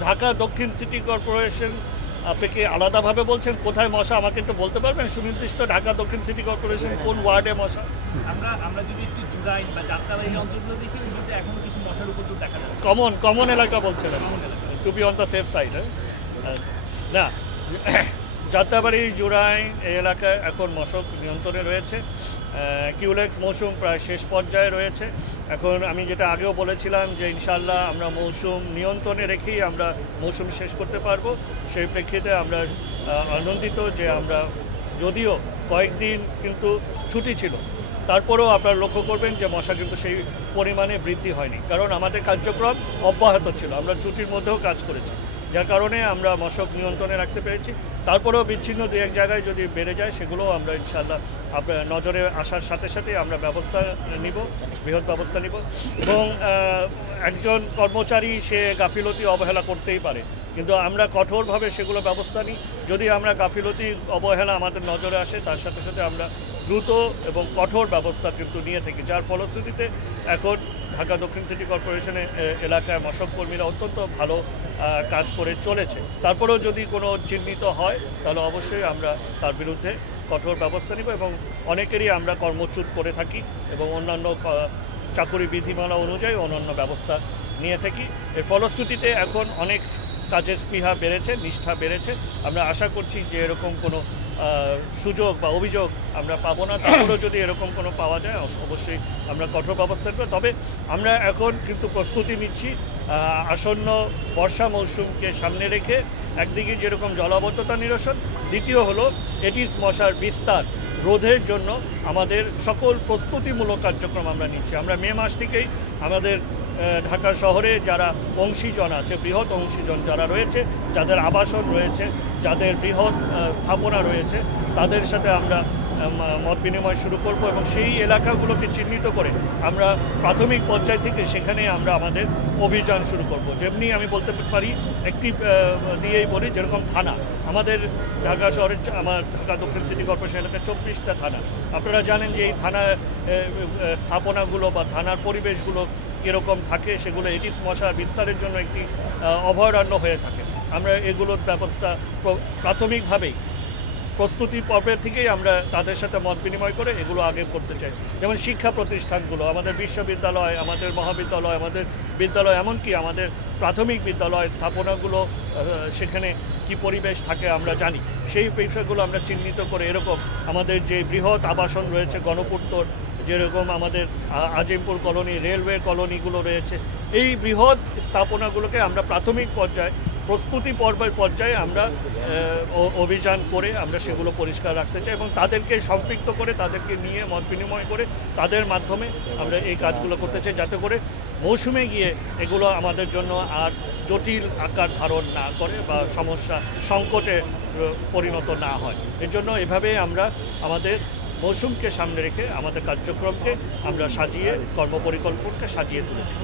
ঢাকা দক্ষিণ city corporation আপনি কি আলাদাভাবে বলছেন কোথায় মশা আমাকে একটু বলতে পারবেন সুনির্দিষ্ট ঢাকা দক্ষিণ সিটি কর্পোরেশন কোন ওয়ার্ডে মশা? আমরা যদি একটু জুরাইন বা যাত্রাবাড়ি অঞ্চলগুলো দেখি ওগুলোতে এখনো কিছু মশার উপদ্রব দেখা যাচ্ছে। কমন এলাকা বলছিলেন, to be on the safe side. না, যাত্রাবাড়ি জুরাইন এই এলাকায় এখন মশক নিয়ন্ত্রণে রয়েছে। কিউলেক্স মৌসুম প্রায় শেষ পর্যায়ে রয়েছে। এখন আমি যেটা আগেও বলেছিলাম যে ইনশাল্লাহ আমরা মৌসুম নিয়ন্ত্রণে রেখেই আমরা মৌসুম শেষ করতে পারবো। সেই প্রেক্ষিতে আমরা আনন্দিত যে আমরা যদিও কয়েকদিন কিন্তু ছুটি ছিল, তারপরেও আপনারা লক্ষ্য করবেন যে মশা কিন্তু সেই পরিমাণে বৃদ্ধি হয়নি, কারণ আমাদের কার্যক্রম অব্যাহত ছিল। আমরা ছুটির মধ্যেও কাজ করেছি, যার কারণে আমরা মশক নিয়ন্ত্রণে রাখতে পেরেছি। তারপরেও বিচ্ছিন্ন দু এক জায়গায় যদি বেড়ে যায় সেগুলোও আমরা ইনশাআল্লাহ আপনার নজরে আসার সাথে সাথে আমরা ব্যবস্থা নিব, বৃহৎ ব্যবস্থা নিব। এবং একজন কর্মচারী সে গাফিলতি অবহেলা করতেই পারে, কিন্তু আমরা কঠোরভাবে সেগুলো ব্যবস্থা নিই। যদি আমরা গাফিলতি অবহেলা আমাদের নজরে আসে, তার সাথে সাথে আমরা দ্রুত এবং কঠোর ব্যবস্থা কিন্তু নিয়ে থাকি, যার ফলশ্রুতিতে এখন ঢাকা দক্ষিণ সিটি কর্পোরেশনের এলাকায় মশক কর্মীরা অত্যন্ত ভালো কাজ করে চলেছে। তারপরেও যদি কোনো চিহ্নিত হয় তাহলে অবশ্যই আমরা তার বিরুদ্ধে কঠোর ব্যবস্থা নিব এবং অনেকেরই আমরা কর্মচ্যুত করে থাকি এবং অন্যান্য চাকরি বিধিমালা অনুযায়ী অন্যান্য ব্যবস্থা নিয়ে থাকি। এর ফলশ্রুতিতে এখন অনেক কাজের স্পৃহা বেড়েছে, নিষ্ঠা বেড়েছে। আমরা আশা করছি যে এরকম কোনো সুযোগ বা অভিযোগ আমরা পাবো না। তারপরেও যদি এরকম কোনো পাওয়া যায় অবশ্যই আমরা কঠোর ব্যবস্থা নেব। তবে আমরা এখন কিন্তু প্রস্তুতি নিচ্ছি আসন্ন বর্ষা মৌসুমকে সামনে রেখে, একদিকে যেরকম জলাবদ্ধতা নিরসন, দ্বিতীয় হলো এডিস মশার বিস্তার রোধের জন্য আমাদের সকল প্রস্তুতিমূলক কার্যক্রম আমরা নিচ্ছি। আমরা মে মাস থেকেই আমাদের ঢাকা শহরে যারা অংশীজন আছে, বৃহৎ অংশীজন যারা রয়েছে, যাদের আবাসন রয়েছে, যাদের বৃহৎ স্থাপনা রয়েছে, তাদের সাথে আমরা মত বিনিময় শুরু করব এবং সেই এলাকাগুলোকে চিহ্নিত করে আমরা প্রাথমিক পর্যায় থেকে সেখানে আমরা আমাদের অভিযান শুরু করব। যেমনি আমি বলতে পারি, একটি দিয়েই বলি, যেরকম থানা আমাদের ঢাকা শহরের, আমার ঢাকা দক্ষিণ সিটি কর্পোরেশন এলাকায় 24টা থানা। আপনারা জানেন যে এই থানা স্থাপনাগুলো বা থানার পরিবেশগুলো কীরকম থাকে, সেগুলো এডিস মশার বিস্তারের জন্য একটি অভয়ারণ্য হয়ে থাকে। আমরা এগুলোর ব্যবস্থা প্রাথমিকভাবেই প্রস্তুতি পর্বের থেকেই আমরা তাদের সাথে মত বিনিময় করে এগুলো আগে করতে চাই। যেমন শিক্ষা প্রতিষ্ঠানগুলো, আমাদের বিশ্ববিদ্যালয়, আমাদের মহাবিদ্যালয়, আমাদের বিদ্যালয়, এমনকি আমাদের প্রাথমিক বিদ্যালয় স্থাপনাগুলো, সেখানে কি পরিবেশ থাকে আমরা জানি। সেই বিষয়গুলো আমরা চিহ্নিত করে এরকম আমাদের যে বৃহৎ আবাসন রয়েছে, গণপূর্তর, যেরকম আমাদের আজিমপুর কলোনি, রেলওয়ে কলোনিগুলো রয়েছে, এই বৃহৎ স্থাপনাগুলোকে আমরা প্রাথমিক পর্যায়ে প্রস্তুতি পর্যায়ে আমরা অভিযান করে আমরা সেগুলো পরিষ্কার রাখতে চাই এবং তাদেরকে সম্পৃক্ত করে, তাদেরকে নিয়ে মত বিনিময় করে তাদের মাধ্যমে আমরা এই কাজগুলো করতে চাই, যাতে করে মৌসুমে গিয়ে এগুলো আমাদের জন্য আর জটিল আকার ধারণ না করে বা সমস্যা সংকটে পরিণত না হয়। এর জন্য এভাবে আমরা আমাদের মৌসুমকে সামনে রেখে আমাদের কার্যক্রমকে আমরা সাজিয়ে, কর্মপরিকল্পনাকে সাজিয়ে তুলেছি।